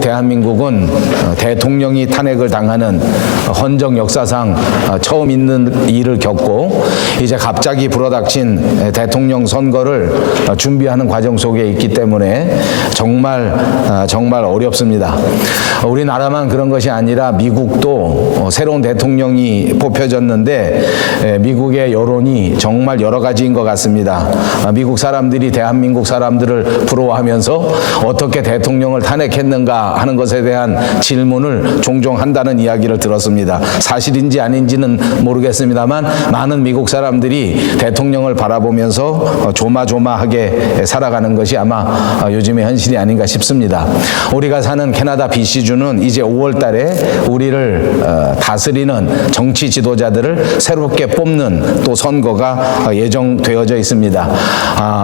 대한민국은 대통령이 탄핵을 당하는 헌정 역사상 처음 있는 일을 겪고 이제 갑자기 불어닥친 대통령 선거를 준비하는 과정 속에 있기 때문에 정말 어렵습니다. 우리나라만 그런 것이 아니라 미국도 새로운 대통령이 뽑혀졌는데 미국의 여론이 정말 여러 가지인 것 같습니다. 미국 사람들이 대한민국 사람들을 부러워하면서 어떻게 대통령을 탄핵했는가 하는 것에 대한 질문을 종종 한다는 이야기를 들었습니다. 사실인지 아닌지는 모르겠습니다만 많은 미국 사람들이 대통령을 바라보면서 조마조마하게 살아가는 것이 아마 요즘의 현실이 아닌가 싶습니다. 우리가 사는 캐나다 BC주는 이제 5월 달에 우리를 다스리는 정치 지도자들을 새롭게 뽑는 또 선거가 예정되어져 있습니다.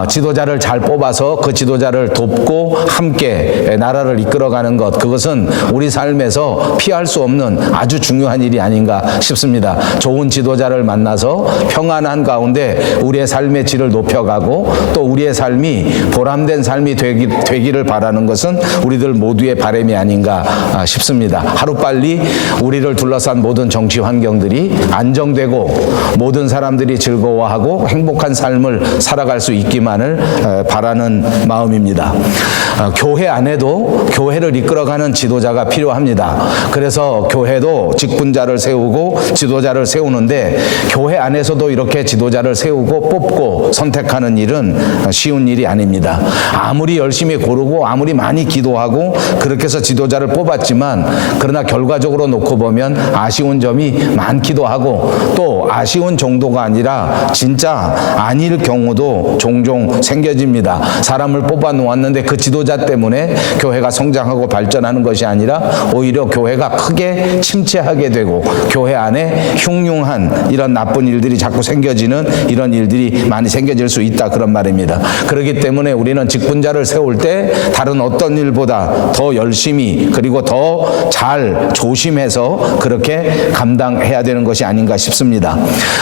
지도자를 잘 뽑아서 그 지도자를 돕고 함께 나라를 이끌어가는 것, 그것은 우리 삶에서 피할 수 없는 아주 중요한 일이 아닌가 싶습니다. 좋은 지도자를 만나서 평안한 가운데 우리의 삶의 질을 높여가고 또 우리의 삶이 보람된 삶이 되기를 바라는 것은 우리들 모두의 바람이 아닌가 싶습니다. 하루빨리 우리를 둘러싼 모든 정치 환경들이 안정되고 모든 사람들이 즐거워하고 행복한 삶을 살아갈 수 있기만을 바라는 마음입니다. 교회 안에도 교회를 이끌어가는 지도자가 필요합니다. 그래서 교회도 직분자를 세우고 지도자를 세우는데 교회 안에서도 이렇게 지도자를 세우고 뽑고 선택하는 일은 쉬운 일이 아닙니다. 아무리 열심히 고르고 아무리 많이 기도하고 그렇게 해서 지도자를 뽑았지만 그러나 결과적으로 놓고 보면 아쉬운 점이 많기도 하고 또 아쉬운 정도가 아니라 진짜 아닐 경우도 종종 생겨집니다. 사람을 뽑아 놓았는데 그 지도자 때문에 교회가 성장하고 발전하는 것이 아니라 오히려 교회가 크게 침체하게 되고 교회 안에 흉흉한 이런 나쁜 일들이 자꾸 생겨지는 이런 일들이 많이 생겨질 수 있다, 그런 말입니다. 그렇기 때문에 우리는 직분자를 세울 때 다른 어떤 일보다 더 열심히 그리고 더 잘 조심해서 그렇게 감당해야 되는 것이 아닌가 싶습니다.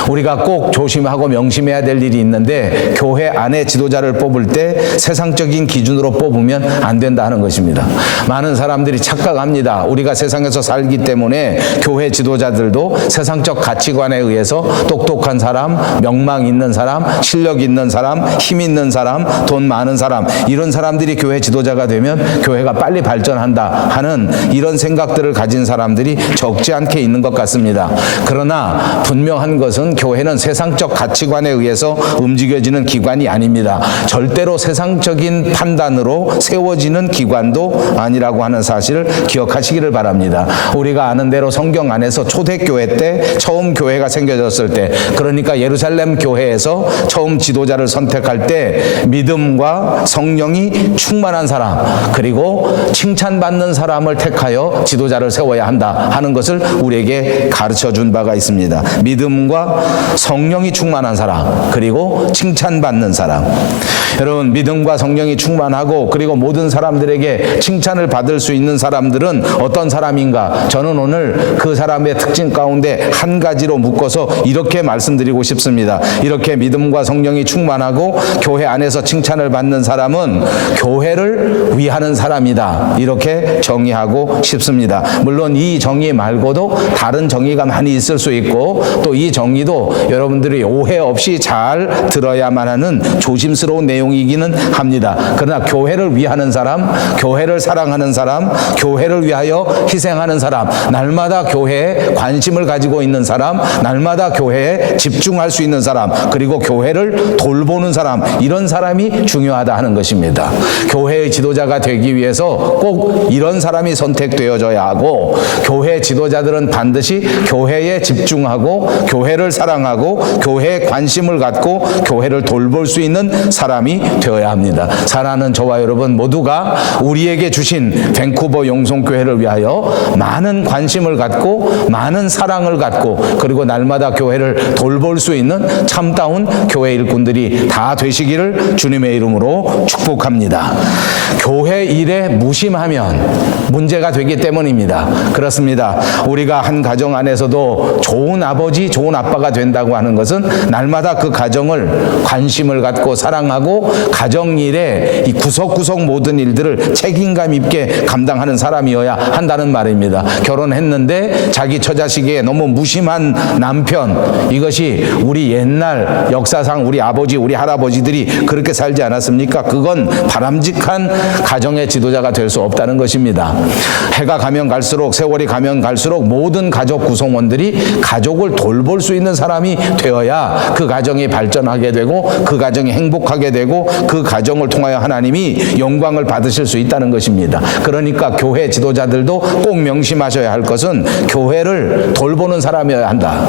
우리가 꼭 조심하고 명심해야 될 일이 있는데 교회 안에 지도자를 뽑을 때 세상적인 기준으로 뽑으면 안 된다는 것입니다. 많은 사람들이 착각합니다. 우리가 세상에서 살기 때문에 교회 지도자들도 세상적 가치관에 의해서 똑똑한 사람, 명망 있는 사람, 실력 있는 사람, 힘 있는 사람, 돈 많은 사람, 이런 사람들이 교회 지도자가 되면 교회가 빨리 발전한다 하는 이런 생각들을 가진 사람들이 적지 않게 있는 것 같습니다. 그러나 분명한 것은 교회는 세상적 가치관에 의해서 움직여지는 기관이 아닙니다. 절대로 세상적인 판단으로 세워지는 기관도 아니라고 하는 사실을 기억하시기를 바랍니다. 우리가 아는 대로 성경 안에서 초대교회 때 처음 교회가 생겨졌을 때, 그러니까 예루살렘 교회에서 처음 지도자를 선택할 때 믿음과 성령이 충만한 사람 그리고 칭찬받는 사람을 택하여 지도자를 세워야 한다 하는 것을 우리에게 가르쳐 준 바가 있습니다. 믿음과 성령이 충만한 사람 그리고 칭찬받는 사람. 여러분, 믿음과 성령이 충만하고 그리고 모든 사람들에게 칭찬을 받을 수 있는 사람들은 어떤 사람인가? 저는 오늘 그 사람의 특징 가운데 한 가지로 묶어서 이렇게 말씀드리고 싶습니다. 이렇게 믿음과 성령이 충만하고 교회 안에서 칭찬을 받는 사람은 교회를 위하는 사람이다, 이렇게 정의하고 싶습니다. 물론 이 정의 말고도 다른 정의가 많이 있을 수 있고 또 이 정의도 여러분들이 오해 없이 잘 들어야만 하는 조심스러운 내용이기는 합니다. 그러나 교회를 위하는 사람, 교회를 사랑하는 사람, 교회를 위하여 희생하는 사람, 날마다 교회에 관심을 가지고 있는 사람, 날마다 교회에 집중할 수 있는 사람, 그리고 교회를 돌보는 사람, 이런 사람이 중요하다 하는 것입니다. 교회의 지도자가 되기 위해서 꼭 이런 사람이 선택되어져야 하고, 교회 지도자들은 반드시 교회에 집중하고 교회를 사랑하고 교회에 관심을 갖고 교회를 돌볼 수 있는 사람이 되어야 합니다. 사랑하는 저와 여러분 모두가 우리에게 주신 밴쿠버 영성교회를 위하여 많은 관심을 갖고 많은 사랑을 갖고 그리고 날마다 교회를 돌볼 수 있는 참다운 교회 일꾼들이 다 되시기를 주님의 이름으로 축복합니다. 교회 일에 무심하면 문제가 되기 때문입니다. 그렇습니다. 우리가 한 가정 안에서도 좋은 아버지, 좋은 아빠가 된다고 하는 것은 날마다 그 가정을 관심을 갖고 사랑하고 가정 일에 이 구석구석 모든 일들을 책임감 있게 있게 감당하는 사람이어야 한다는 말입니다. 결혼했는데 자기 처자식에 너무 무심한 남편, 이것이 우리 옛날 역사상 우리 아버지, 우리 할아버지들이 그렇게 살지 않았습니까? 그건 바람직한 가정의 지도자가 될 수 없다는 것입니다. 해가 가면 갈수록, 세월이 가면 갈수록 모든 가족 구성원들이 가족을 돌볼 수 있는 사람이 되어야 그 가정이 발전하게 되고 그 가정이 행복하게 되고 그 가정을 통하여 하나님이 영광을 받으실 수 있다는 것입니다. 그러니까 교회 지도자들도 꼭 명심하셔야 할 것은 교회를 돌보는 사람이어야 한다.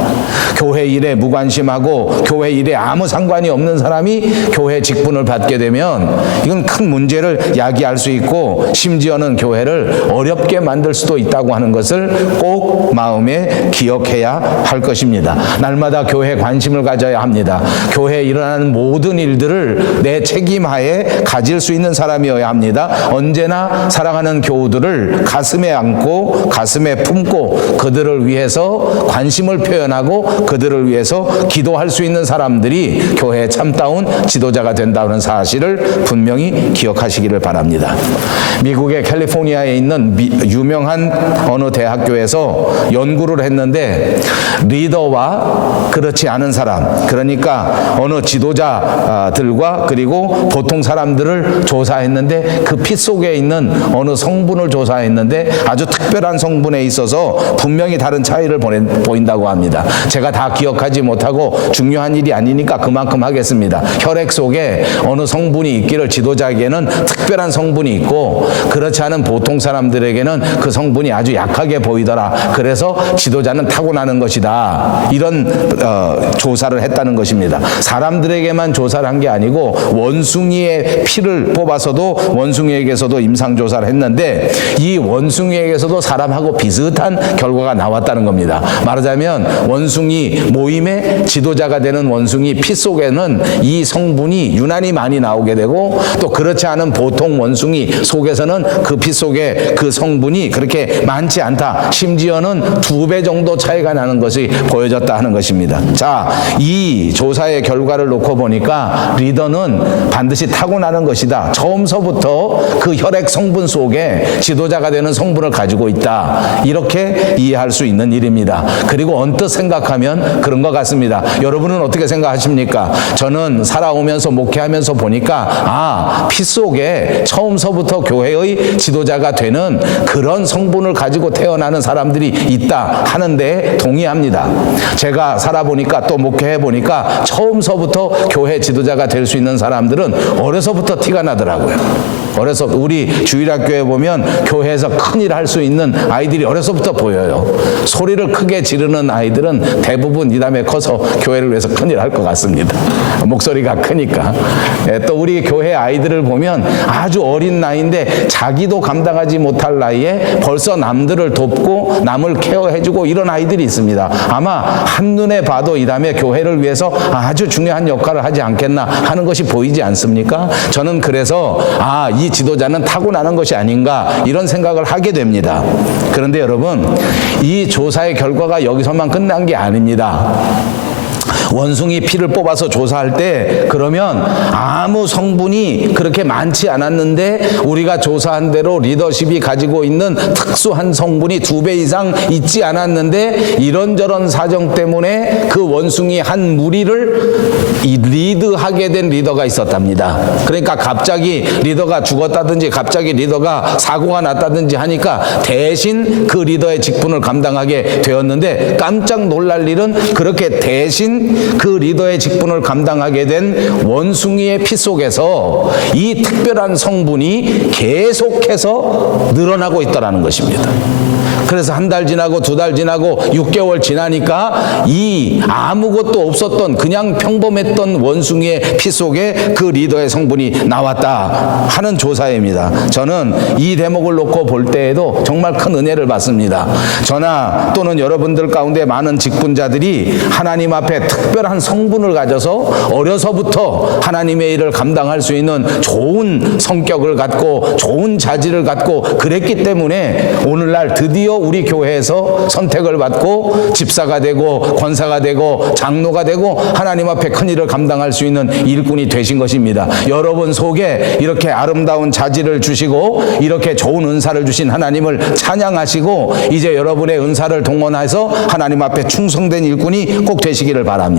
교회 일에 무관심하고 교회 일에 아무 상관이 없는 사람이 교회 직분을 받게 되면 이건 큰 문제를 야기할 수 있고 심지어는 교회를 어렵게 만들 수도 있다고 하는 것을 꼭 마음에 기억해야 할 것입니다. 날마다 교회에 관심을 가져야 합니다. 교회에 일어나는 모든 일들을 내 책임하에 가질 수 있는 사람이어야 합니다. 언제나 사랑하는 교우들을 가슴에 안고 가슴에 품고 그들을 위해서 관심을 표현하고 그들을 위해서 기도할 수 있는 사람들이 교회의 참다운 지도자가 된다는 사실을 분명히 기억하시기를 바랍니다. 미국의 캘리포니아에 있는 유명한 어느 대학교에서 연구를 했는데 리더와 그렇지 않은 사람, 그러니까 어느 지도자들과 그리고 보통 사람들을 조사했는데 그 피 속에 있는 어느 성분을 조사했는데 아주 특별한 성분에 있어서 분명히 다른 차이를 보인다고 합니다. 제가 다 기억하지 못하고 중요한 일이 아니니까 그만큼 하겠습니다. 혈액 속에 어느 성분이 있기를 지도자에게는 특별한 성분이 있고 그렇지 않은 보통 사람들에게는 그 성분이 아주 약하게 보이더라. 그래서 지도자는 타고나는 것이다. 이런 조사를 했다는 것입니다. 사람들에게만 조사를 한 게 아니고 원숭이의 피를 뽑아서도 원숭이에게서도 임상조사를 했는데 이 원숭이에게서도 사람하고 비슷한 결과가 나왔다는 겁니다. 말하자면 원숭이 모임의 지도자가 되는 원숭이 피 속에는 이 성분이 유난히 많이 나오게 되고 또 그렇지 않은 보통 원숭이 속에서는 그 피 속에 그 성분이 그렇게 많지 않다. 심지어는 2배 정도 차이가 나는 것이 보여졌다 하는 것입니다. 자, 이 조사의 결과를 놓고 보니까 리더는 반드시 타고나는 것이다. 처음서부터 그 혈액 성분 속에 지도자가 되는 성분을 가지고 있다. 이렇게 이해할 수 있는 일입니다. 그리고 언뜻 생각하면 그런 것 같습니다. 여러분은 어떻게 생각하십니까? 저는 살아오면서 목회하면서 보니까 피 속에 처음서부터 교회의 지도자가 되는 그런 성분을 가지고 태어나는 사람들이 있다 하는데 동의합니다. 제가 살아보니까 또 목회해보니까 처음서부터 교회 지도자가 될 수 있는 사람들은 어려서부터 티가 나더라고요. 어려서 우리 주일학교에 보면 교회에서 큰일 할 수 있는 아이들이 어려서부터 보여요. 소리를 크게 지르는 아이들은 대부분 이 다음에 커서 교회를 위해서 큰일 할 것 같습니다. 목소리가 크니까. 또 우리 교회 아이들을 보면 아주 어린 나이인데 자기도 감당하지 못할 나이에 벌써 남들을 돕고 남을 케어해주고 이런 아이들이 있습니다. 아마 한눈에 봐도 이 다음에 교회를 위해서 아주 중요한 역할을 하지 않겠나 하는 것이 보이지 않습니까? 저는 그래서 이 지도자는 타고나는 것이 아닌가 이런 생각을 하게 됩니다. 그런데 여러분, 이 조사의 결과가 여기서만 끝난 게 아닙니다. 원숭이 피를 뽑아서 조사할 때 그러면 아무 성분이 그렇게 많지 않았는데 우리가 조사한 대로 리더십이 가지고 있는 특수한 성분이 2배 이상 있지 않았는데 이런저런 사정 때문에 그 원숭이 한 무리를 리드하게 된 리더가 있었답니다. 그러니까 갑자기 리더가 죽었다든지 갑자기 리더가 사고가 났다든지 하니까 대신 그 리더의 직분을 감당하게 되었는데 깜짝 놀랄 일은 그렇게 대신 그 리더의 직분을 감당하게 된 원숭이의 피 속에서 이 특별한 성분이 계속해서 늘어나고 있다는 것입니다. 그래서 1달 지나고 2달 지나고 6개월 지나니까 이 아무것도 없었던 그냥 평범했던 원숭이의 피 속에 그 리더의 성분이 나왔다 하는 조사입니다. 저는 이 대목을 놓고 볼 때에도 정말 큰 은혜를 받습니다. 저나 또는 여러분들 가운데 많은 직분자들이 하나님 앞에 특별한 성분을 가져서 어려서부터 하나님의 일을 감당할 수 있는 좋은 성격을 갖고 좋은 자질을 갖고 그랬기 때문에 오늘날 드디어 우리 교회에서 선택을 받고 집사가 되고 권사가 되고 장로가 되고 하나님 앞에 큰 일을 감당할 수 있는 일꾼이 되신 것입니다. 여러분 속에 이렇게 아름다운 자질을 주시고 이렇게 좋은 은사를 주신 하나님을 찬양하시고 이제 여러분의 은사를 동원해서 하나님 앞에 충성된 일꾼이 꼭 되시기를 바랍니다.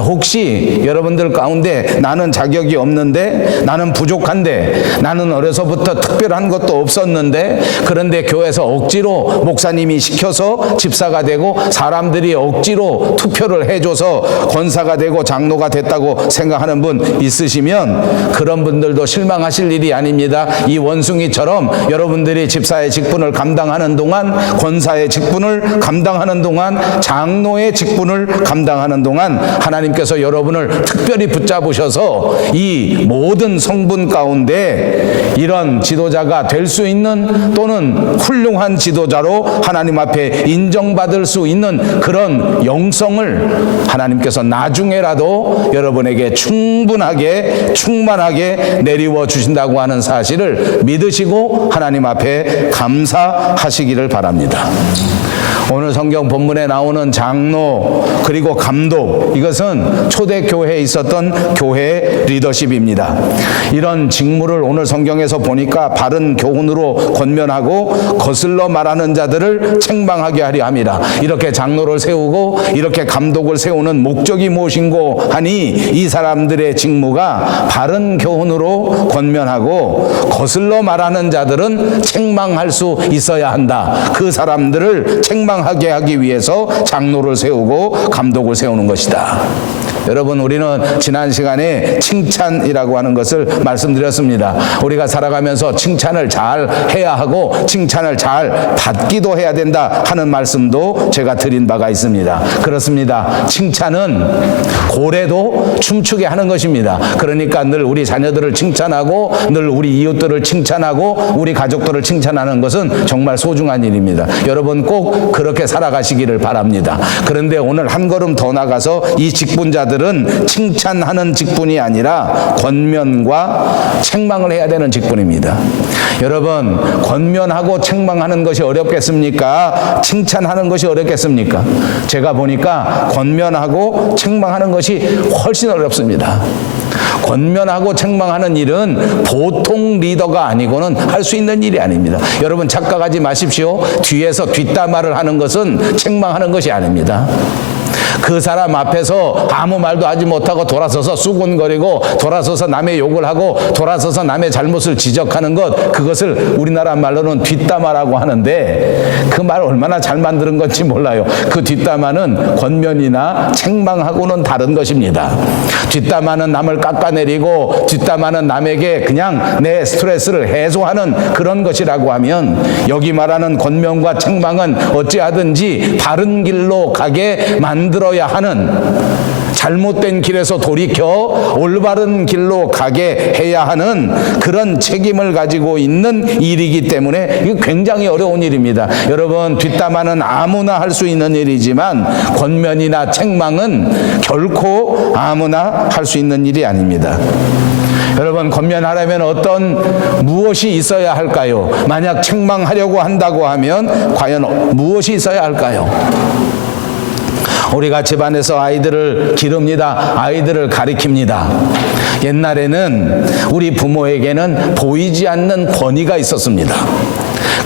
혹시 여러분들 가운데 나는 자격이 없는데, 나는 부족한데, 나는 어려서부터 특별한 것도 없었는데, 그런데 교회에서 억지로 목사님이 시켜서 집사가 되고 사람들이 억지로 투표를 해줘서 권사가 되고 장로가 됐다고 생각하는 분 있으시면 그런 분들도 실망하실 일이 아닙니다. 이 원숭이처럼 여러분들이 집사의 직분을 감당하는 동안, 권사의 직분을 감당하는 동안, 장로의 직분을 감당하는 동안 하나님께서 여러분을 특별히 붙잡으셔서 이 모든 성분 가운데 이런 지도자가 될 수 있는 또는 훌륭한 지도자로 하나님 앞에 인정받을 수 있는 그런 영성을 하나님께서 나중에라도 여러분에게 충분하게 충만하게 내리워 주신다고 하는 사실을 믿으시고 하나님 앞에 감사하시기를 바랍니다. 오늘 성경 본문에 나오는 장로 그리고 감독, 이것은 초대교회에 있었던 교회의 리더십입니다. 이런 직무를 오늘 성경에서 보니까 바른 교훈으로 권면하고 거슬러 말하는 자들을 책망하게 하려 합니다. 이렇게 장로를 세우고 이렇게 감독을 세우는 목적이 무엇인고 하니 이 사람들의 직무가 바른 교훈으로 권면하고 거슬러 말하는 자들은 책망할 수 있어야 한다. 그 사람들을 책망하게 하기 위해서 장로를 세우고 감독을 세우는 것이다. 여러분, 우리는 지난 시간에 칭찬이라고 하는 것을 말씀드렸습니다. 우리가 살아가면서 칭찬을 잘 해야 하고 칭찬을 잘 받기도 해야 된다 하는 말씀도 제가 드린 바가 있습니다. 그렇습니다. 칭찬은 고래도 춤추게 하는 것입니다. 그러니까 늘 우리 자녀들을 칭찬하고 늘 우리 이웃들을 칭찬하고 우리 가족들을 칭찬하는 것은 정말 소중한 일입니다. 여러분 꼭 그렇게 살아가시기를 바랍니다. 그런데 오늘 한 걸음 더 나가서 이 직분자들은 칭찬하는 직분이 아니라 권면과 책망을 해야 되는 직분입니다. 여러분, 권면하고 책망하는 것이 어렵겠습니까? 칭찬하는 것이 어렵겠습니까? 제가 보니까 권면하고 책망하는 것이 훨씬 어렵습니다. 권면하고 책망하는 일은 보통 리더가 아니고는 할 수 있는 일이 아닙니다. 여러분 착각하지 마십시오. 뒤에서 뒷담화를 하는 것은 책망하는 것이 아닙니다. 그 사람 앞에서 아무 말도 하지 못하고 돌아서서 수군거리고 돌아서서 남의 욕을 하고 돌아서서 남의 잘못을 지적하는 것, 그것을 우리나라 말로는 뒷담화라고 하는데 그 말 얼마나 잘 만드는 건지 몰라요. 그 뒷담화는 권면이나 책망하고는 다른 것입니다. 뒷담화는 남을 깎아내리고 뒷담화는 남에게 그냥 내 스트레스를 해소하는 그런 것이라고 하면, 여기 말하는 권면과 책망은 어찌하든지 바른 길로 가게 만들어야 하는, 잘못된 길에서 돌이켜 올바른 길로 가게 해야 하는 그런 책임을 가지고 있는 일이기 때문에 이거 굉장히 어려운 일입니다. 여러분, 뒷담화는 아무나 할 수 있는 일이지만 권면이나 책망은 결코 아무나 할 수 있는 일이 아닙니다. 여러분, 권면하려면 무엇이 있어야 할까요? 만약 책망하려고 한다고 하면 과연 무엇이 있어야 할까요? 우리가 집안에서 아이들을 기릅니다. 아이들을 가리킵니다. 옛날에는 우리 부모에게는 보이지 않는 권위가 있었습니다.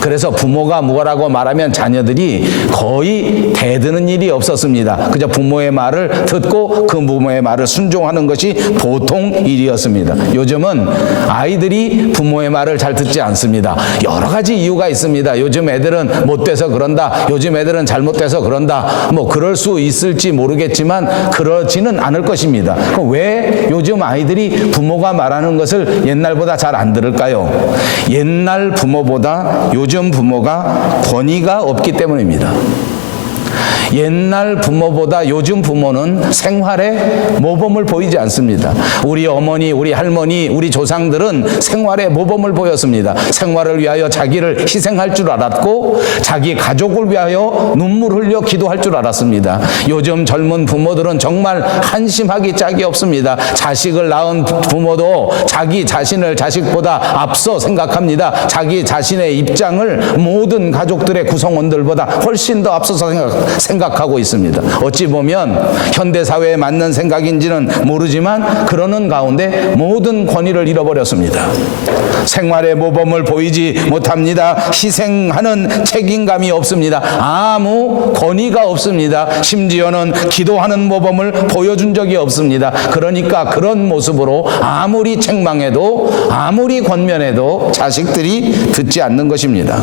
그래서 부모가 뭐라고 말하면 자녀들이 거의 대드는 일이 없었습니다. 그저 부모의 말을 듣고 그 부모의 말을 순종하는 것이 보통 일이었습니다. 요즘은 아이들이 부모의 말을 잘 듣지 않습니다. 여러 가지 이유가 있습니다. 요즘 애들은 못돼서 그런다, 요즘 애들은 잘못돼서 그런다, 뭐 그럴 수 있을지 모르겠지만 그러지는 않을 것입니다. 그럼 왜 요즘 아이들이 부모가 말하는 것을 옛날보다 잘 안 들을까요? 옛날 부모보다 요즘 부모가 권위가 없기 때문입니다. 옛날 부모보다 요즘 부모는 생활에 모범을 보이지 않습니다. 우리 어머니, 우리 할머니, 우리 조상들은 생활에 모범을 보였습니다. 생활을 위하여 자기를 희생할 줄 알았고 자기 가족을 위하여 눈물 흘려 기도할 줄 알았습니다. 요즘 젊은 부모들은 정말 한심하기 짝이 없습니다. 자식을 낳은 부모도 자기 자신을 자식보다 앞서 생각합니다. 자기 자신의 입장을 모든 가족들의 구성원들보다 훨씬 더 앞서서 생각하고 있습니다. 어찌 보면 현대사회에 맞는 생각인지는 모르지만 그러는 가운데 모든 권위를 잃어버렸습니다. 생활의 모범을 보이지 못합니다. 희생하는 책임감이 없습니다. 아무 권위가 없습니다. 심지어는 기도하는 모범을 보여준 적이 없습니다. 그러니까 그런 모습으로 아무리 책망해도 아무리 권면해도 자식들이 듣지 않는 것입니다.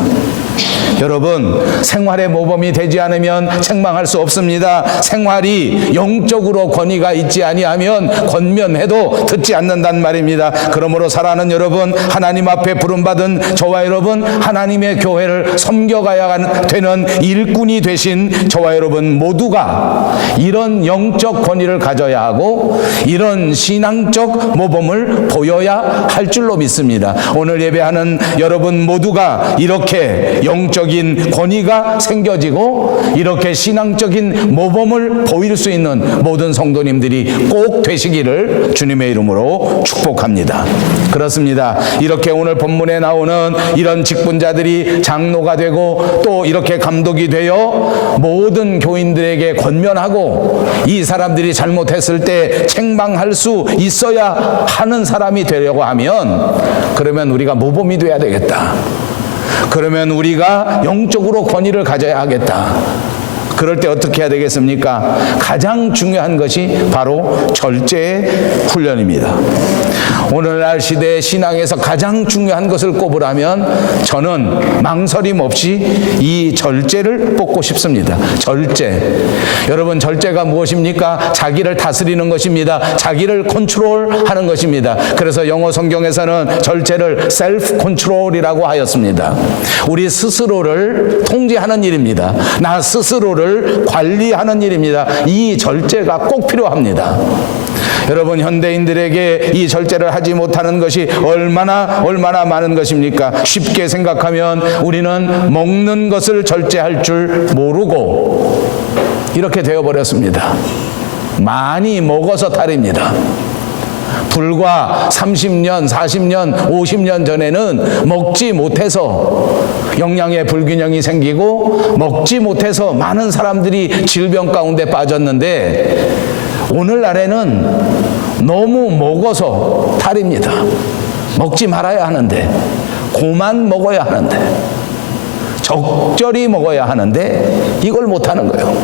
여러분, 생활의 모범이 되지 않으면 책망할 수 없습니다. 생활이 영적으로 권위가 있지 아니하면 권면해도 듣지 않는단 말입니다. 그러므로 사랑하는 여러분, 하나님 앞에 부름받은 저와 여러분, 하나님의 교회를 섬겨가야 되는 일꾼이 되신 저와 여러분 모두가 이런 영적 권위를 가져야 하고 이런 신앙적 모범을 보여야 할 줄로 믿습니다. 오늘 예배하는 여러분 모두가 이렇게 영적인 권위가 생겨지고 이렇게 신앙적인 모범을 보일 수 있는 모든 성도님들이 꼭 되시기를 주님의 이름으로 축복합니다. 그렇습니다. 이렇게 오늘 본문에 나오는 이런 직분자들이 장로가 되고 또 이렇게 감독이 되어 모든 교인들에게 권면하고 이 사람들이 잘못했을 때 책망할 수 있어야 하는 사람이 되려고 하면 그러면 우리가 모범이 돼야 되겠다. 그러면 우리가 영적으로 권위를 가져야 하겠다. 그럴 때 어떻게 해야 되겠습니까? 가장 중요한 것이 바로 절제의 훈련입니다. 오늘날 시대의 신앙에서 가장 중요한 것을 꼽으라면 저는 망설임 없이 이 절제를 뽑고 싶습니다. 절제. 여러분, 절제가 무엇입니까? 자기를 다스리는 것입니다. 자기를 컨트롤하는 것입니다. 그래서 영어 성경에서는 절제를 셀프 컨트롤이라고 하였습니다. 우리 스스로를 통제하는 일입니다. 나 스스로를 관리하는 일입니다. 이 절제가 꼭 필요합니다. 여러분, 현대인들에게 이 절제를 하지 못하는 것이 얼마나 많은 것입니까? 쉽게 생각하면 우리는 먹는 것을 절제할 줄 모르고 이렇게 되어버렸습니다. 많이 먹어서 탈입니다. 불과 30년, 40년, 50년 전에는 먹지 못해서 영양의 불균형이 생기고 먹지 못해서 많은 사람들이 질병 가운데 빠졌는데 오늘날에는 너무 먹어서 탈입니다. 먹지 말아야 하는데, 고만 먹어야 하는데, 적절히 먹어야 하는데 이걸 못하는 거예요.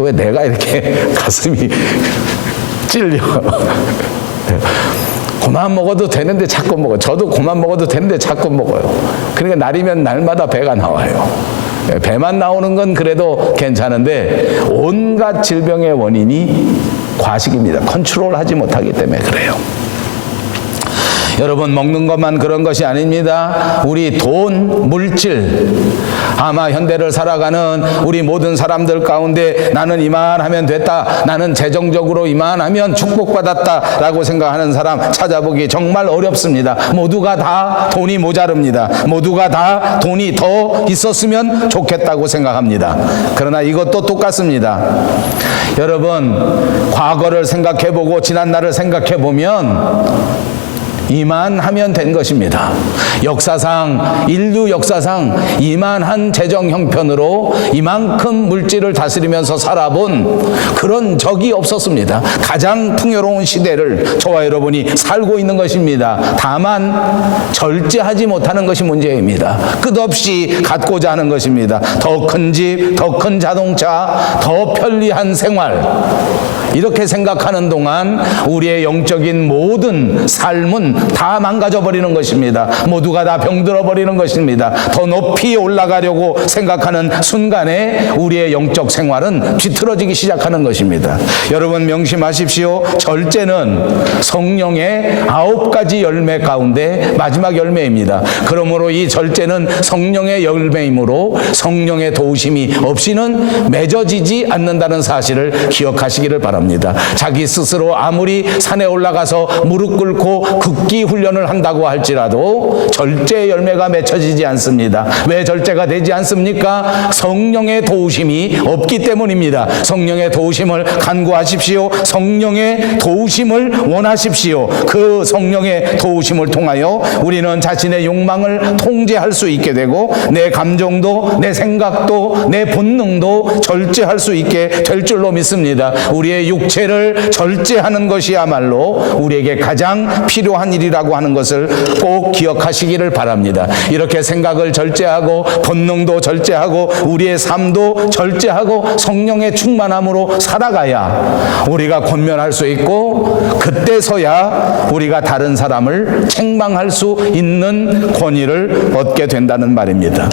왜 내가 이렇게 가슴이 찔려. 그만 먹어도 되는데 자꾸 먹어. 저도 그만 먹어도 되는데 자꾸 먹어요. 그러니까 날이면 날마다 배가 나와요. 배만 나오는 건 그래도 괜찮은데 온갖 질병의 원인이 과식입니다. 컨트롤하지 못하기 때문에 그래요. 여러분, 먹는 것만 그런 것이 아닙니다. 우리 돈, 물질, 아마 현대를 살아가는 우리 모든 사람들 가운데 나는 이만하면 됐다, 나는 재정적으로 이만하면 축복받았다 라고 생각하는 사람 찾아보기 정말 어렵습니다. 모두가 다 돈이 모자릅니다. 모두가 다 돈이 더 있었으면 좋겠다고 생각합니다. 그러나 이것도 똑같습니다. 여러분, 과거를 생각해보고 지난날을 생각해보면 이만하면 된 것입니다. 역사상, 인류 역사상 이만한 재정 형편으로 이만큼 물질을 다스리면서 살아본 그런 적이 없었습니다. 가장 풍요로운 시대를 저와 여러분이 살고 있는 것입니다. 다만 절제하지 못하는 것이 문제입니다. 끝없이 갖고자 하는 것입니다. 더 큰 집, 더 큰 자동차, 더 편리한 생활, 이렇게 생각하는 동안 우리의 영적인 모든 삶은 다 망가져 버리는 것입니다. 모두가 다 병들어 버리는 것입니다. 더 높이 올라가려고 생각하는 순간에 우리의 영적 생활은 뒤틀어지기 시작하는 것입니다. 여러분 명심하십시오. 절제는 성령의 9가지 열매 가운데 마지막 열매입니다. 그러므로 이 절제는 성령의 열매이므로 성령의 도우심이 없이는 맺어지지 않는다는 사실을 기억하시기를 바랍니다. 자기 스스로 아무리 산에 올라가서 무릎 꿇고 걷기 훈련을 한다고 할지라도 절제의 열매가 맺혀지지 않습니다. 왜 절제가 되지 않습니까? 성령의 도우심이 없기 때문입니다. 성령의 도우심을 간구하십시오. 성령의 도우심을 원하십시오. 그 성령의 도우심을 통하여 우리는 자신의 욕망을 통제할 수 있게 되고 내 감정도 내 생각도 내 본능도 절제할 수 있게 될 줄로 믿습니다. 우리의 육체를 절제하는 것이야말로 우리에게 가장 필요한 일이라고 하는 것을 꼭 기억하시기를 바랍니다. 이렇게 생각을 절제하고 본능도 절제하고 우리의 삶도 절제하고 성령의 충만함으로 살아가야 우리가 권면할 수 있고 그때서야 우리가 다른 사람을 책망할 수 있는 권위를 얻게 된다는 말입니다.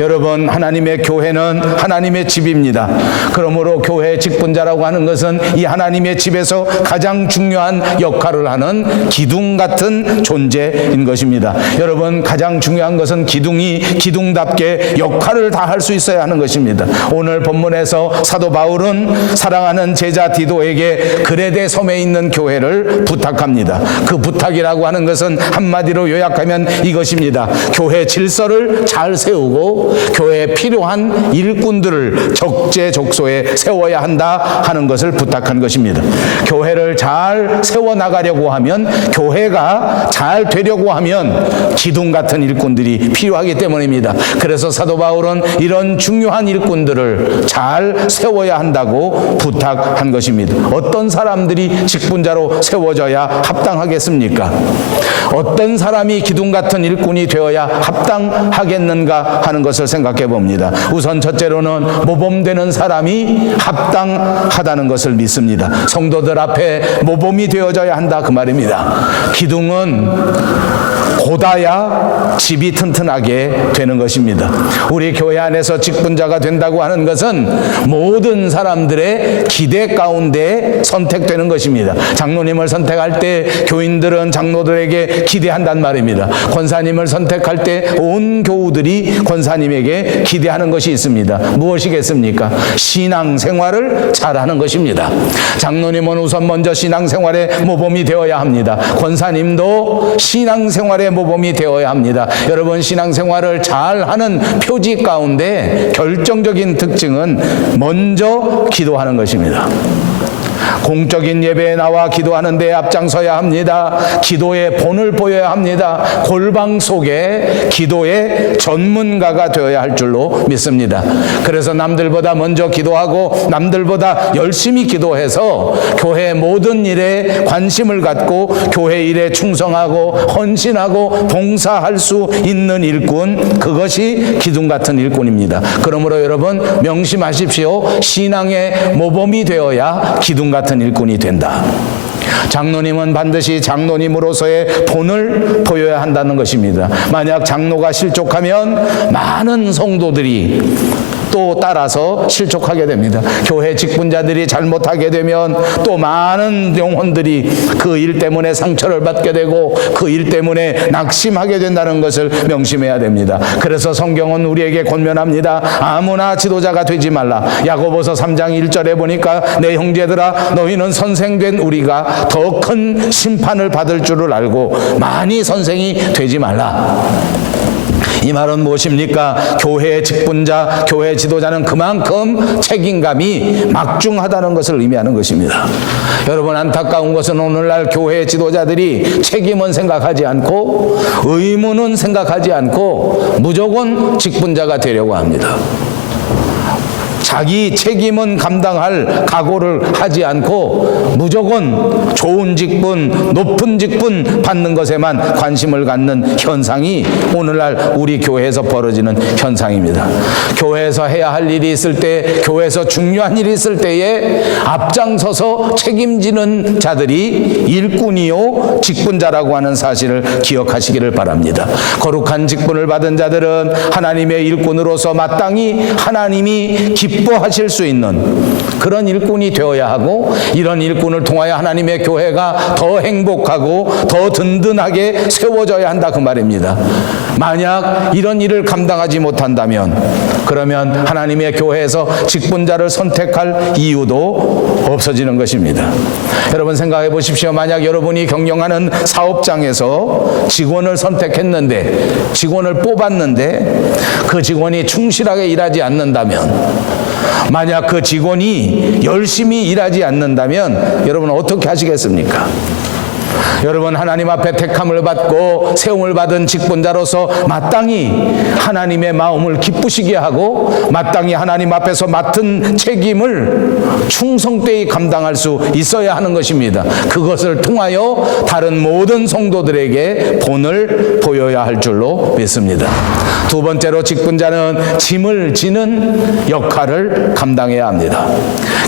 여러분, 하나님의 교회는 하나님의 집입니다. 그러므로 교회의 직분자라고 하는 것은 이 하나님의 집에서 가장 중요한 역할을 하는 기둥 같은 존재인 것입니다. 여러분, 가장 중요한 것은 기둥이 기둥답게 역할을 다 할 수 있어야 하는 것입니다. 오늘 본문에서 사도 바울은 사랑하는 제자 디도에게 그레데 섬에 있는 교회를 부탁합니다. 그 부탁이라고 하는 것은 한마디로 요약하면 이것입니다. 교회 질서를 잘 세우고 교회에 필요한 일꾼들을 적재적소에 세워야 한다 하는 것을 부탁한 것입니다. 교회를 잘 세워나가려고 하면, 교회가 잘 되려고 하면 기둥 같은 일꾼들이 필요하기 때문입니다. 그래서 사도 바울은 이런 중요한 일꾼들을 잘 세워야 한다고 부탁한 것입니다. 어떤 사람들이 직분자로 세워져야 합당하겠습니까? 어떤 사람이 기둥 같은 일꾼이 되어야 합당하겠는가 하는 것을 생각해 봅니다. 우선 첫째로는 모범되는 사람이 합당하다는 것을 믿습니다. 성도들 앞에 모범이 되어져야 한다 그 말입니다. 기둥은 고다야 집이 튼튼하게 되는 것입니다. 우리 교회 안에서 직분자가 된다고 하는 것은 모든 사람들의 기대 가운데 선택되는 것입니다. 장로님을 선택할 때 교인들은 장로들에게 기대한단 말입니다. 권사님을 선택할 때 온 교우들이 권사님에게 기대하는 것이 있습니다. 무엇이겠습니까? 신앙생활을 잘하는 것입니다. 장로님은 우선 먼저 신앙생활에 모범이 되어야 합니다. 권사님도 신앙생활에 모범이 되어야 합니다. 여러분, 신앙생활을 잘하는 표지 가운데 결정적인 특징은 먼저 기도하는 것입니다. 공적인 예배에 나와 기도하는 데 앞장서야 합니다. 기도의 본을 보여야 합니다. 골방 속에 기도의 전문가가 되어야 할 줄로 믿습니다. 그래서 남들보다 먼저 기도하고 남들보다 열심히 기도해서 교회 모든 일에 관심을 갖고 교회 일에 충성하고 헌신하고 봉사할 수 있는 일꾼, 그것이 기둥 같은 일꾼입니다. 그러므로 여러분 명심하십시오. 신앙의 모범이 되어야 기둥 같은 일꾼이 된다. 장로님은 반드시 장로님으로서의 본을 보여야 한다는 것입니다. 만약 장로가 실족하면 많은 성도들이 또 따라서 실족하게 됩니다. 교회 직분자들이 잘못하게 되면 또 많은 영혼들이 그 일 때문에 상처를 받게 되고 그 일 때문에 낙심하게 된다는 것을 명심해야 됩니다. 그래서 성경은 우리에게 권면합니다. 아무나 지도자가 되지 말라. 야고보서 3장 1절에 보니까 내 형제들아 너희는 선생된 우리가 더 큰 심판을 받을 줄을 알고 많이 선생이 되지 말라. 이 말은 무엇입니까? 교회의 직분자, 교회 지도자는 그만큼 책임감이 막중하다는 것을 의미하는 것입니다. 여러분, 안타까운 것은 오늘날 교회 지도자들이 책임은 생각하지 않고 의무는 생각하지 않고 무조건 직분자가 되려고 합니다. 자기 책임은 감당할 각오를 하지 않고 무조건 좋은 직분, 높은 직분 받는 것에만 관심을 갖는 현상이 오늘날 우리 교회에서 벌어지는 현상입니다. 교회에서 해야 할 일이 있을 때, 교회에서 중요한 일이 있을 때에 앞장서서 책임지는 자들이 일꾼이요 직분자라고 하는 사실을 기억하시기를 바랍니다. 거룩한 직분을 받은 자들은 하나님의 일꾼으로서 마땅히 하나님이 기뻐하실 수 있는 그런 일꾼이 되어야 하고, 이런 일꾼을 통하여 하나님의 교회가 더 행복하고 더 든든하게 세워져야 한다 그 말입니다. 만약 이런 일을 감당하지 못한다면 그러면 하나님의 교회에서 직분자를 선택할 이유도 없어지는 것입니다. 여러분 생각해 보십시오. 만약 여러분이 경영하는 사업장에서 직원을 선택했는데, 직원을 뽑았는데 그 직원이 충실하게 일하지 않는다면, 만약 그 직원이 열심히 일하지 않는다면 여러분은 어떻게 하시겠습니까? 여러분 하나님 앞에 택함을 받고 세움을 받은 직분자로서 마땅히 하나님의 마음을 기쁘시게 하고 마땅히 하나님 앞에서 맡은 책임을 충성되이 감당할 수 있어야 하는 것입니다. 그것을 통하여 다른 모든 성도들에게 본을 보여야 할 줄로 믿습니다. 두 번째로 직분자는 짐을 지는 역할을 감당해야 합니다.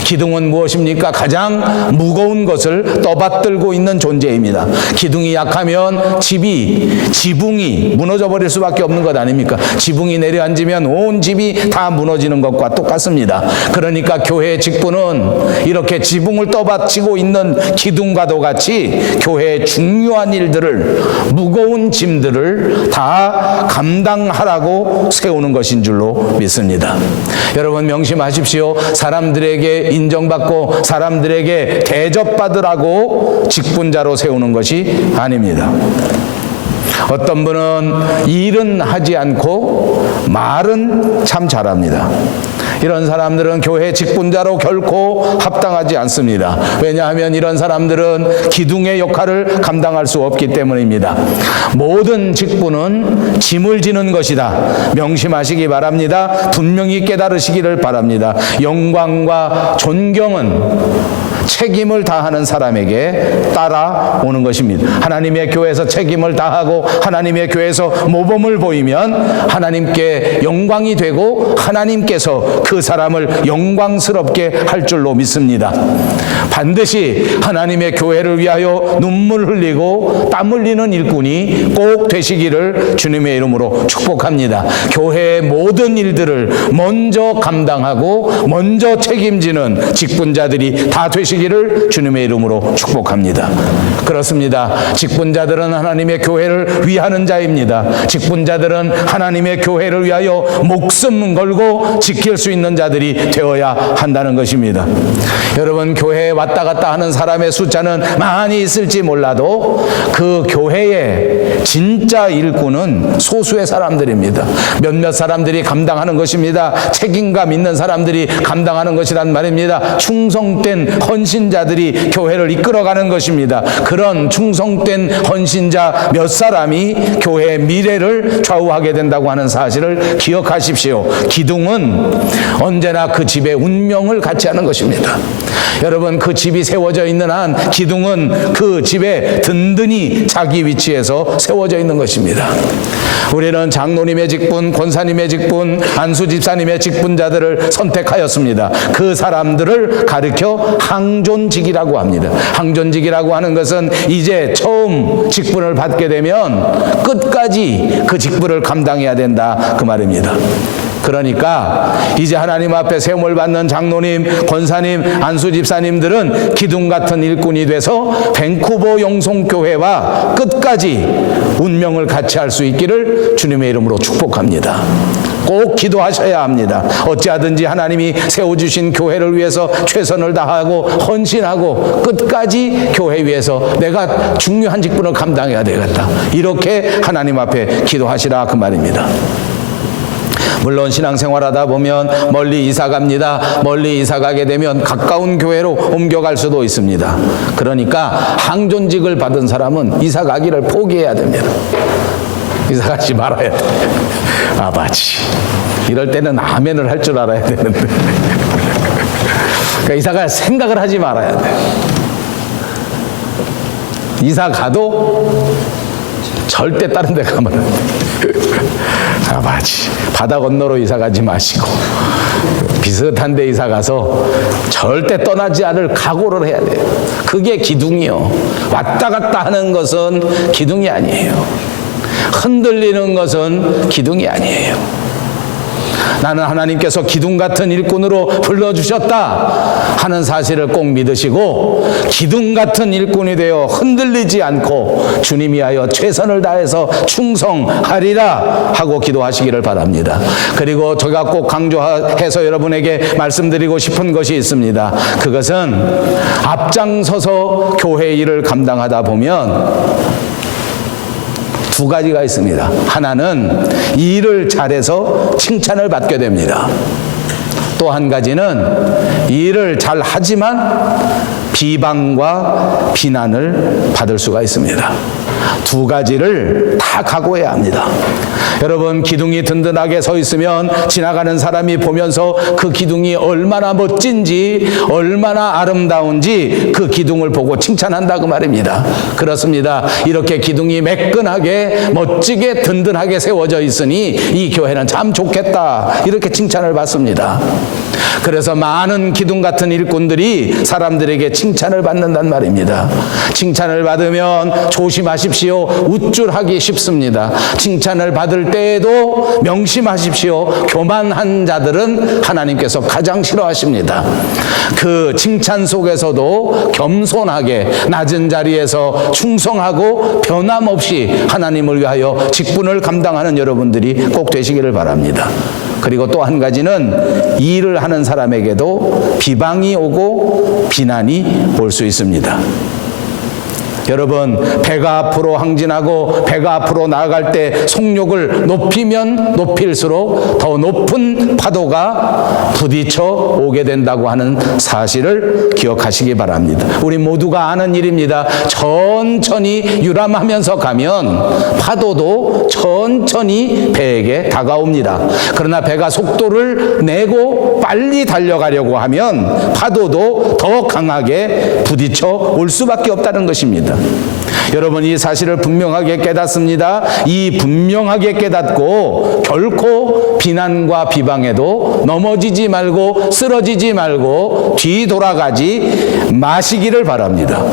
기둥은 무엇입니까? 가장 무거운 것을 떠받들고 있는 존재입니다. 기둥이 약하면 지붕이 무너져 버릴 수밖에 없는 것 아닙니까? 지붕이 내려앉으면 온 집이 다 무너지는 것과 똑같습니다. 그러니까 교회의 직분은 이렇게 지붕을 떠받치고 있는 기둥과도 같이 교회의 중요한 일들을, 무거운 짐들을 다 감당하라고 세우는 것인 줄로 믿습니다. 여러분 명심하십시오. 사람들에게 인정받고 사람들에게 대접받으라고 직분자로 세우는 것이 아닙니다. 어떤 분은 일은 하지 않고 말은 참 잘합니다. 이런 사람들은 교회 직분자로 결코 합당하지 않습니다. 왜냐하면 이런 사람들은 기둥의 역할을 감당할 수 없기 때문입니다. 모든 직분은 짐을 지는 것이다. 명심하시기 바랍니다. 분명히 깨달으시기를 바랍니다. 영광과 존경은 책임을 다하는 사람에게 따라오는 것입니다. 하나님의 교회에서 책임을 다하고 하나님의 교회에서 모범을 보이면 하나님께 영광이 되고 하나님께서 그 사람을 영광스럽게 할 줄로 믿습니다. 반드시 하나님의 교회를 위하여 눈물 흘리고 땀 흘리는 일꾼이 꼭 되시기를 주님의 이름으로 축복합니다. 교회의 모든 일들을 먼저 감당하고 먼저 책임지는 직분자들이 다 되시기를 주님의 이름으로 축복합니다. 그렇습니다. 직분자들은 하나님의 교회를 위하는 자입니다. 직분자들은 하나님의 교회를 위하여 목숨 걸고 지킬 수 있는 자들이 되어야 한다는 것입니다. 여러분 교회에 왔다 갔다 하는 사람의 숫자는 많이 있을지 몰라도 그 교회의 진짜 일꾼은 소수의 사람들입니다. 몇몇 사람들이 감당하는 것입니다. 책임감 있는 사람들이 감당하는 것이란 말입니다. 충성된 헌신자들이 교회를 이끌어가는 것입니다. 그런 충성된 헌신자 몇 사람이 교회의 미래를 좌우하게 된다고 하는 사실을 기억하십시오. 기둥은 언제나 그 집의 운명을 같이 하는 것입니다. 여러분 그 집이 세워져 있는 한 기둥은 그 집에 든든히 자기 위치에서 세워져 있는 것입니다. 우리는 장로님의 직분, 권사님의 직분, 안수 집사님의 직분자들을 선택하였습니다. 그 사람들을 가리켜 항존직이라고 합니다. 항존직이라고 하는 것은 이제 처음 직분을 받게 되면 끝까지 그 직분을 감당해야 된다 그 말입니다. 그러니까 이제 하나님 앞에 세움을 받는 장로님, 권사님, 안수 집사님들은 기둥 같은 일꾼이 돼서 밴쿠버 영송교회와 끝까지 운명을 같이 할 수 있기를 주님의 이름으로 축복합니다. 꼭 기도하셔야 합니다. 어찌하든지 하나님이 세워주신 교회를 위해서 최선을 다하고 헌신하고 끝까지 교회 위해서 내가 중요한 직분을 감당해야 되겠다. 이렇게 하나님 앞에 기도하시라 그 말입니다. 물론 신앙생활하다 보면 멀리 이사 갑니다. 멀리 이사 가게 되면 가까운 교회로 옮겨갈 수도 있습니다. 그러니까 항존직을 받은 사람은 이사 가기를 포기해야 됩니다. 이사 가지 말아야 돼요. 아버지. 이럴 때는 아멘을 할 줄 알아야 되는데. 그러니까 이사가 생각을 하지 말아야 돼. 이사 가도 절대 다른 데 가면 안 돼. 아버지, 바다 건너로 이사 가지 마시고 비슷한 데 이사 가서 절대 떠나지 않을 각오를 해야 돼요. 그게 기둥이요. 왔다 갔다 하는 것은 기둥이 아니에요. 흔들리는 것은 기둥이 아니에요. 나는 하나님께서 기둥 같은 일꾼으로 불러주셨다 하는 사실을 꼭 믿으시고, 기둥 같은 일꾼이 되어 흔들리지 않고 주님이 하여 최선을 다해서 충성하리라 하고 기도하시기를 바랍니다. 그리고 제가 꼭 강조해서 여러분에게 말씀드리고 싶은 것이 있습니다. 그것은 앞장서서 교회 일을 감당하다 보면 두 가지가 있습니다. 하나는 일을 잘해서 칭찬을 받게 됩니다. 또 한 가지는 일을 잘 하지만 비방과 비난을 받을 수가 있습니다. 두 가지를 다 각오해야 합니다. 여러분, 기둥이 든든하게 서 있으면 지나가는 사람이 보면서 그 기둥이 얼마나 멋진지, 얼마나 아름다운지 그 기둥을 보고 칭찬한다 그 말입니다. 그렇습니다. 이렇게 기둥이 매끈하게 멋지게 든든하게 세워져 있으니 이 교회는 참 좋겠다, 이렇게 칭찬을 받습니다. 그래서 많은 기둥 같은 일꾼들이 사람들에게 칭찬을 받는단 말입니다. 칭찬을 받으면 조심하십시오. 우쭐하기 쉽습니다. 칭찬을 받을 때에도 명심하십시오. 교만한 자들은 하나님께서 가장 싫어하십니다. 그 칭찬 속에서도 겸손하게 낮은 자리에서 충성하고 변함없이 하나님을 위하여 직분을 감당하는 여러분들이 꼭 되시기를 바랍니다. 그리고 또 한 가지는 일을 하는 사람에게도 비방이 오고 비난이 올 수 있습니다. 여러분, 배가 앞으로 항진하고 배가 앞으로 나아갈 때 속력을 높이면 높일수록 더 높은 파도가 부딪혀 오게 된다고 하는 사실을 기억하시기 바랍니다. 우리 모두가 아는 일입니다. 천천히 유람하면서 가면 파도도 천천히 배에게 다가옵니다. 그러나 배가 속도를 내고 빨리 달려가려고 하면 파도도 더 강하게 부딪혀 올 수밖에 없다는 것입니다. 여러분, 이 사실을 분명하게 깨닫습니다. 이 분명하게 깨닫고 결코 비난과 비방에도 넘어지지 말고 쓰러지지 말고 뒤돌아가지 마시기를 바랍니다.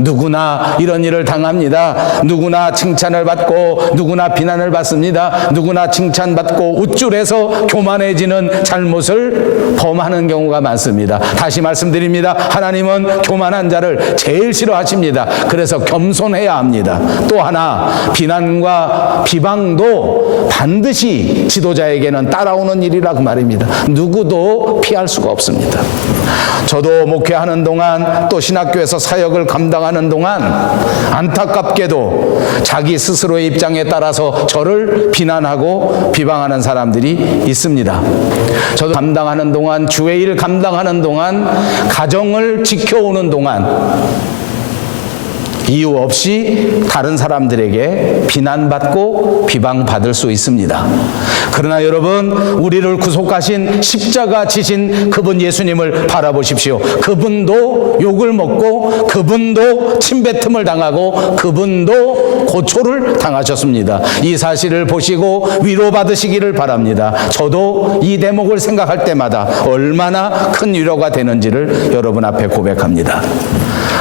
누구나 이런 일을 당합니다. 누구나 칭찬을 받고 누구나 비난을 받습니다. 누구나 칭찬받고 우쭐해서 교만해지는 잘못을 범하는 경우가 많습니다. 다시 말씀드립니다. 하나님은 교만한 자를 제일 싫어하십니다. 그래서 겸손해야 합니다. 또 하나, 비난과 비방도 반드시 지도자에게는 따라오는 일이라 그 말입니다. 누구도 피할 수가 없습니다. 저도 목회하는 동안 또 신학교에서 사역을 감당하는 동안 안타깝게도 자기 스스로의 입장에 따라서 저를 비난하고 비방하는 사람들이 있습니다. 저도 감당하는 동안, 주의 일 감당하는 동안, 가정을 지켜오는 동안 이유 없이 다른 사람들에게 비난받고 비방받을 수 있습니다. 그러나 여러분, 우리를 구속하신 십자가 지신 그분 예수님을 바라보십시오. 그분도 욕을 먹고 그분도 침뱉음을 당하고 그분도 고초를 당하셨습니다. 이 사실을 보시고 위로받으시기를 바랍니다. 저도 이 대목을 생각할 때마다 얼마나 큰 위로가 되는지를 여러분 앞에 고백합니다.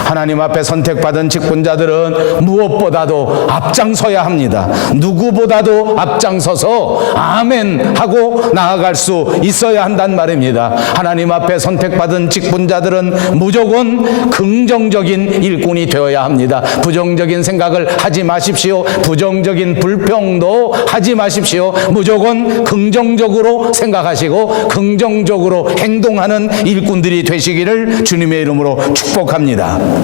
하나님 앞에 선택받은 직분자들은 무엇보다도 앞장서야 합니다. 누구보다도 앞장서서 아멘 하고 나아갈 수 있어야 한단 말입니다. 하나님 앞에 선택받은 직분자들은 무조건 긍정적인 일꾼이 되어야 합니다. 부정적인 생각을 하지 마십시오. 부정적인 불평도 하지 마십시오. 무조건 긍정적으로 생각하시고 긍정적으로 행동하는 일꾼들이 되시기를 주님의 이름으로 축복합니다.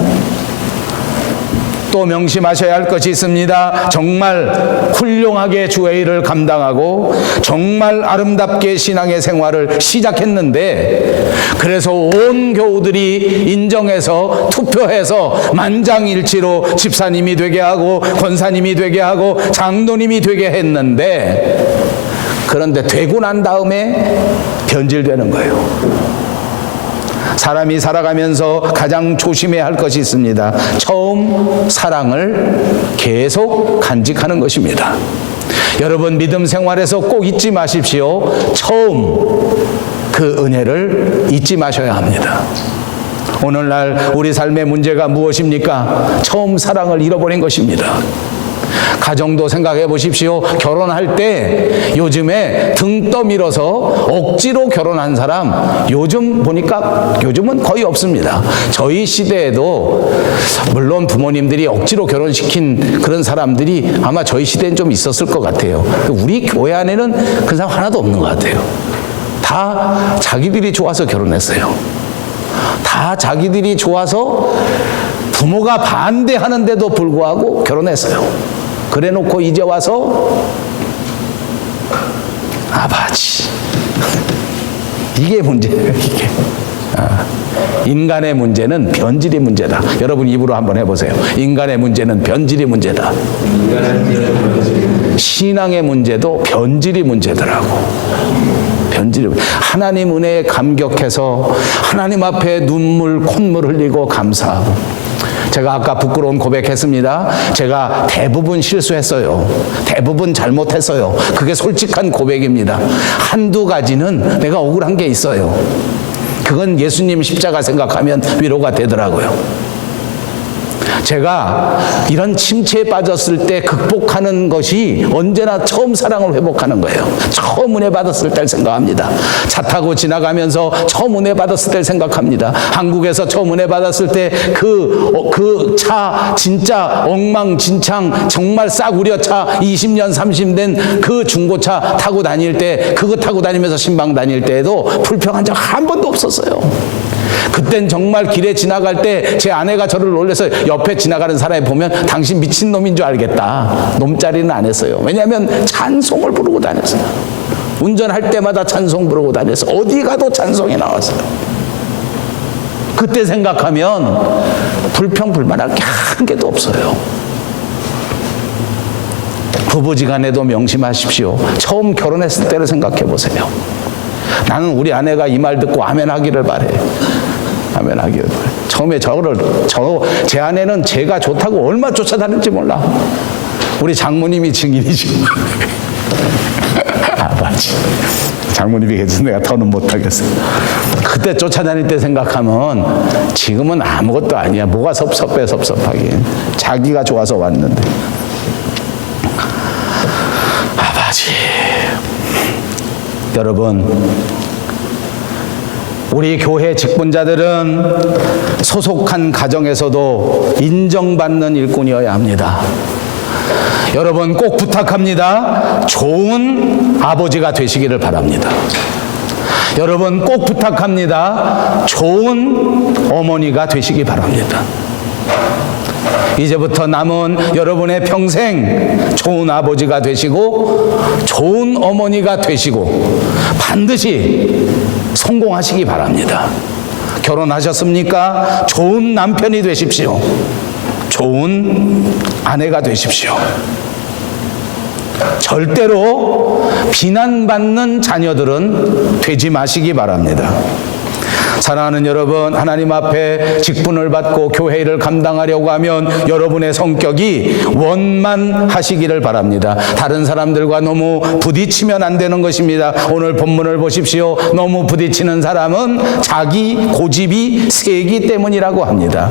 또 명심하셔야 할 것이 있습니다. 정말 훌륭하게 주의 일을 감당하고 정말 아름답게 신앙의 생활을 시작했는데, 그래서 온 교우들이 인정해서 투표해서 만장일치로 집사님이 되게 하고 권사님이 되게 하고 장로님이 되게 했는데, 그런데 되고 난 다음에 변질되는 거예요. 사람이 살아가면서 가장 조심해야 할 것이 있습니다. 처음 사랑을 계속 간직하는 것입니다. 여러분 믿음 생활에서 꼭 잊지 마십시오. 처음 그 은혜를 잊지 마셔야 합니다. 오늘날 우리 삶의 문제가 무엇입니까? 처음 사랑을 잃어버린 것입니다. 가정도 생각해 보십시오. 결혼할 때 요즘에 등 떠밀어서 억지로 결혼한 사람 요즘 보니까 요즘은 거의 없습니다. 저희 시대에도 물론 부모님들이 억지로 결혼시킨 그런 사람들이 아마 저희 시대엔 좀 있었을 것 같아요. 우리 교회 안에는 그런 사람 하나도 없는 것 같아요. 다 자기들이 좋아서 결혼했어요. 다 자기들이 좋아서 부모가 반대하는데도 불구하고 결혼했어요. 그래 놓고 이제 와서 아버지 이게 문제예요. 이게 인간의 문제는 변질이 문제다. 여러분 입으로 한번 해보세요. 인간의 문제는 변질이 문제다. 신앙의 문제도 변질이 문제더라고. 변질이. 하나님 은혜에 감격해서 하나님 앞에 눈물 콧물 흘리고 감사하고. 제가 아까 부끄러운 고백했습니다. 제가 대부분 실수했어요. 대부분 잘못했어요. 그게 솔직한 고백입니다. 한두 가지는 내가 억울한 게 있어요. 그건 예수님 십자가 생각하면 위로가 되더라고요. 제가 이런 침체에 빠졌을 때 극복하는 것이 언제나 처음 사랑을 회복하는 거예요. 처음 은혜 받았을 때를 생각합니다. 차 타고 지나가면서 처음 은혜 받았을 때를 생각합니다. 한국에서 처음 은혜 받았을 때 그 차 진짜 엉망진창 정말 싸구려 차 20년 30년 된 그 중고차 타고 다닐 때 그거 타고 다니면서 신방 다닐 때에도 불평한 적 한 번도 없었어요. 그땐 정말 길에 지나갈 때 제 아내가 저를 놀려서 옆에 지나가는 사람이 보면 당신 미친놈인 줄 알겠다. 놈짜리는 안 했어요. 왜냐하면 찬송을 부르고 다녔어요. 운전할 때마다 찬송 부르고 다녔어요. 어디 가도 찬송이 나왔어요. 그때 생각하면 불평불만할 게 한 개도 없어요. 부부지간에도 명심하십시오. 처음 결혼했을 때를 생각해 보세요. 나는 우리 아내가 이 말 듣고 아멘 하기를 바래. 아멘 하기를 바래. 처음에 제 아내는 제가 좋다고 얼마 쫓아다녔는지 몰라. 우리 장모님이 증인이죠. 아버지. 장모님이 계셔서 내가 더는 못하겠어요. 그때 쫓아다닐 때 생각하면 지금은 아무것도 아니야. 뭐가 섭섭해 섭섭하긴. 자기가 좋아서 왔는데. 아버지. 여러분, 우리 교회 직분자들은 소속한 가정에서도 인정받는 일꾼이어야 합니다. 여러분 꼭 부탁합니다. 좋은 아버지가 되시기를 바랍니다. 여러분 꼭 부탁합니다. 좋은 어머니가 되시기 바랍니다. 이제부터 남은 여러분의 평생 좋은 아버지가 되시고 좋은 어머니가 되시고 반드시 성공하시기 바랍니다. 결혼하셨습니까? 좋은 남편이 되십시오. 좋은 아내가 되십시오. 절대로 비난받는 자녀들은 되지 마시기 바랍니다. 사랑하는 여러분, 하나님 앞에 직분을 받고 교회 일을 감당하려고 하면 여러분의 성격이 원만하시기를 바랍니다. 다른 사람들과 너무 부딪히면 안 되는 것입니다. 오늘 본문을 보십시오. 너무 부딪히는 사람은 자기 고집이 세기 때문이라고 합니다.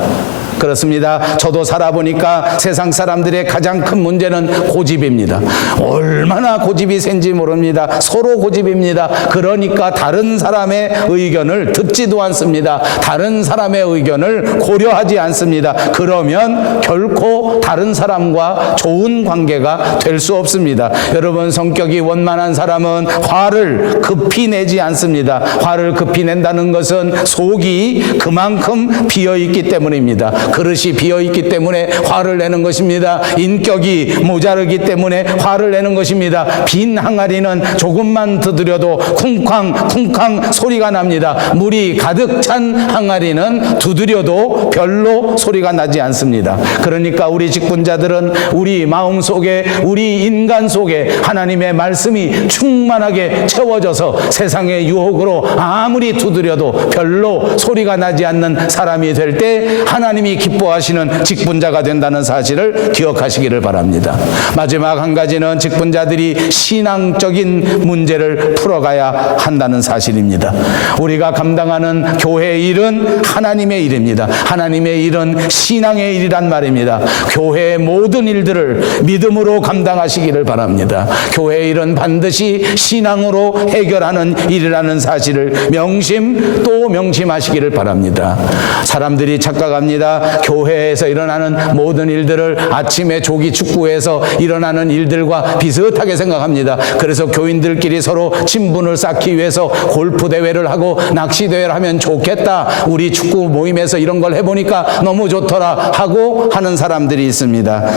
그렇습니다. 저도 살아보니까 세상 사람들의 가장 큰 문제는 고집입니다. 얼마나 고집이 센지 모릅니다. 서로 고집입니다. 그러니까 다른 사람의 의견을 듣지도 않습니다. 다른 사람의 의견을 고려하지 않습니다. 그러면 결코 다른 사람과 좋은 관계가 될 수 없습니다. 여러분, 성격이 원만한 사람은 화를 급히 내지 않습니다. 화를 급히 낸다는 것은 속이 그만큼 비어있기 때문입니다. 그릇이 비어있기 때문에 화를 내는 것입니다. 인격이 모자르기 때문에 화를 내는 것입니다. 빈 항아리는 조금만 두드려도 쿵쾅쿵쾅 소리가 납니다. 물이 가득 찬 항아리는 두드려도 별로 소리가 나지 않습니다. 그러니까 우리 직분자들은 우리 마음속에, 우리 인간 속에 하나님의 말씀이 충만하게 채워져서 세상의 유혹으로 아무리 두드려도 별로 소리가 나지 않는 사람이 될 때 하나님이 기뻐하시는 직분자가 된다는 사실을 기억하시기를 바랍니다. 마지막 한 가지는 직분자들이 신앙적인 문제를 풀어가야 한다는 사실입니다. 우리가 감당하는 교회의 일은 하나님의 일입니다. 하나님의 일은 신앙의 일이란 말입니다. 교회의 모든 일들을 믿음으로 감당하시기를 바랍니다. 교회의 일은 반드시 신앙으로 해결하는 일이라는 사실을 또 명심하시기를 바랍니다. 사람들이 착각합니다. 교회에서 일어나는 모든 일들을 아침에 조기 축구에서 일어나는 일들과 비슷하게 생각합니다. 그래서 교인들끼리 서로 친분을 쌓기 위해서 골프 대회를 하고 낚시 대회를 하면 좋겠다. 우리 축구 모임에서 이런 걸 해보니까 너무 좋더라 하고 하는 사람들이 있습니다.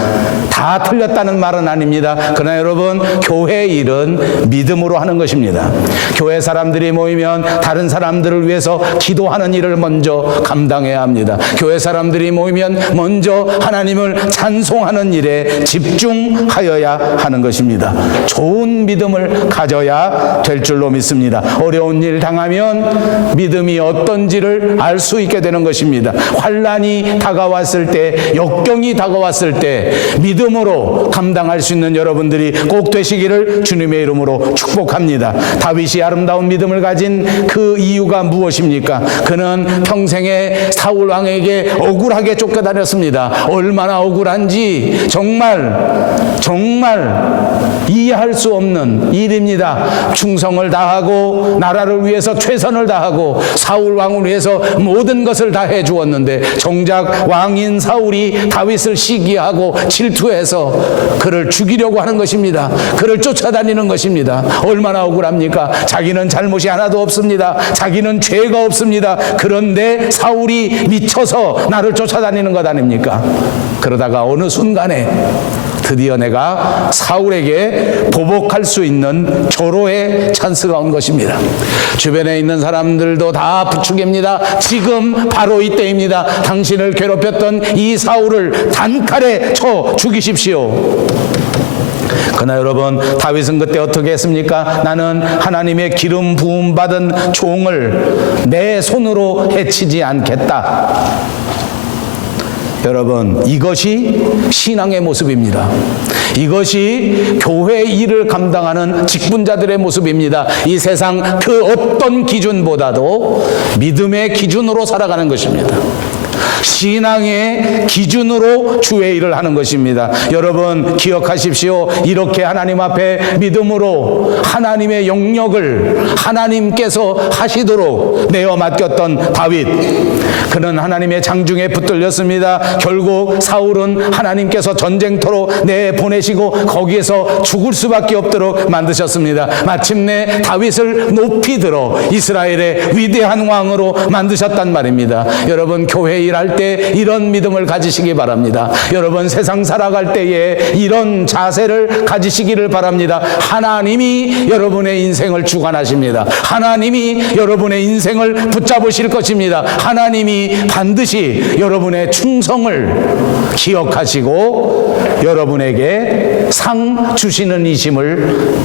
다 틀렸다는 말은 아닙니다. 그러나 여러분, 교회 일은 믿음으로 하는 것입니다. 교회 사람들이 모이면 다른 사람들을 위해서 기도하는 일을 먼저 감당해야 합니다. 교회 사람들이 모이면 먼저 하나님을 찬송하는 일에 집중하여야 하는 것입니다. 좋은 믿음을 가져야 될 줄로 믿습니다. 어려운 일 당하면 믿음이 어떤지를 알 수 있게 되는 것입니다. 환난이 다가왔을 때, 역경이 다가왔을 때 믿음으로 감당할 수 있는 여러분들이 꼭 되시기를 주님의 이름으로 축복합니다. 다윗이 아름다운 믿음을 가진 그 이유가 무엇입니까? 그는 평생에 사울 왕에게 억울하게 쫓겨다녔습니다. 얼마나 억울한지 정말 이해할 수 없는 일입니다. 충성을 다하고 나라를 위해서 최선을 다하고 사울 왕을 위해서 모든 것을 다 해주었는데 정작 왕인 사울이 다윗을 시기하고 질투해서 그를 죽이려고 하는 것입니다. 그를 쫓아다니는 것입니다. 얼마나 억울합니까? 자기는 잘못이 하나도 없습니다. 자기는 죄가 없습니다. 그런데 사울이 미쳐서 나를 쫓아다니는 것 아닙니까? 그러다가 어느 순간에 드디어 내가 사울에게 보복할 수 있는 조로의 찬스가 온 것입니다. 주변에 있는 사람들도 다 부추깁니다. 지금 바로 이때입니다. 당신을 괴롭혔던 이 사울을 단칼에 쳐 죽이십시오. 그러나 여러분, 다윗은 그때 어떻게 했습니까? 나는 하나님의 기름 부음 받은 종을 내 손으로 해치지 않겠다. 여러분, 이것이 신앙의 모습입니다. 이것이 교회의 일을 감당하는 직분자들의 모습입니다. 이 세상 그 어떤 기준보다도 믿음의 기준으로 살아가는 것입니다. 신앙의 기준으로 주의 일을 하는 것입니다. 여러분 기억하십시오. 이렇게 하나님 앞에 믿음으로 하나님의 영역을 하나님께서 하시도록 내어 맡겼던 다윗, 그는 하나님의 장중에 붙들렸습니다. 결국 사울은 하나님께서 전쟁터로 내보내시고 거기에서 죽을 수밖에 없도록 만드셨습니다. 마침내 다윗을 높이 들어 이스라엘의 위대한 왕으로 만드셨단 말입니다. 여러분 교회 일할 때 이런 믿음을 가지시기 바랍니다. 여러분 세상 살아갈 때에 이런 자세를 가지시기를 바랍니다. 하나님이 여러분의 인생을 주관하십니다. 하나님이 여러분의 인생을 붙잡으실 것입니다. 하나님이 반드시 여러분의 충성을 기억하시고 여러분에게 상 주시는 이심을